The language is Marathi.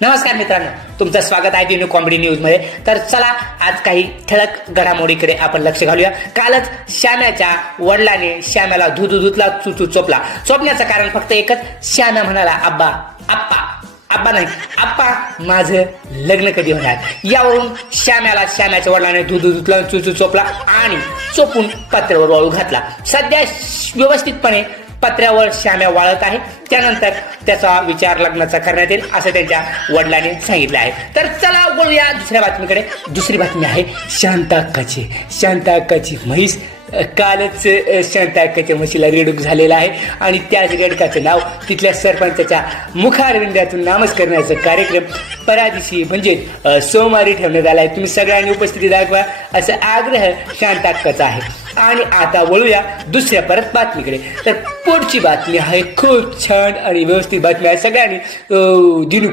नमस्कार मित्रांनो, तुमचं स्वागत आहे दिनू कॉमेडी न्यूज मध्ये. तर चला आज काही ठळक घडामोडीकडे आपण लक्ष घालूया. कालच श्याम्याच्या वडिलाने श्याम्याला धुतला चुचू चोपण्याचं कारण फक्त एकच. श्याम्या म्हणाला आप्पा नाही आप्पा, माझं लग्न कधी होणार. यावरून श्याम्याच्या वडिलाने धुतला चुचू चोपला आणि चोपून पत्र्यावर वाळू घातला. सध्या व्यवस्थितपणे पत्र्यावर श्याम्या वाळत आहे. त्यानंतर त्याचा विचार लग्नाचा करण्यात येईल असं त्यांच्या वडिलांनी सांगितलं आहे. तर चला बोलूया दुसऱ्या बातमीकडे. दुसरी बातमी आहे शांताक्काची म्हैस. कालच शांताक्काच्या म्हशीला रेडूक झालेला आहे आणि त्याच रेडकाचं नाव तिथल्या सरपंचाच्या मुखारविंदातून नामस्करणाचा कार्यक्रम परादिशी म्हणजे सोमवारी ठेवण्यात आला आहे. तुम्ही सगळ्यांनी उपस्थिती दाखवा असा आग्रह शांताक्काचा आहे. आणि आता वळूया दुसऱ्या परत बातमीकडे. तर पुढची बातमी आहे खूप छान आणि व्यवस्थित बातमी आहे. सगळ्यांनी दिनू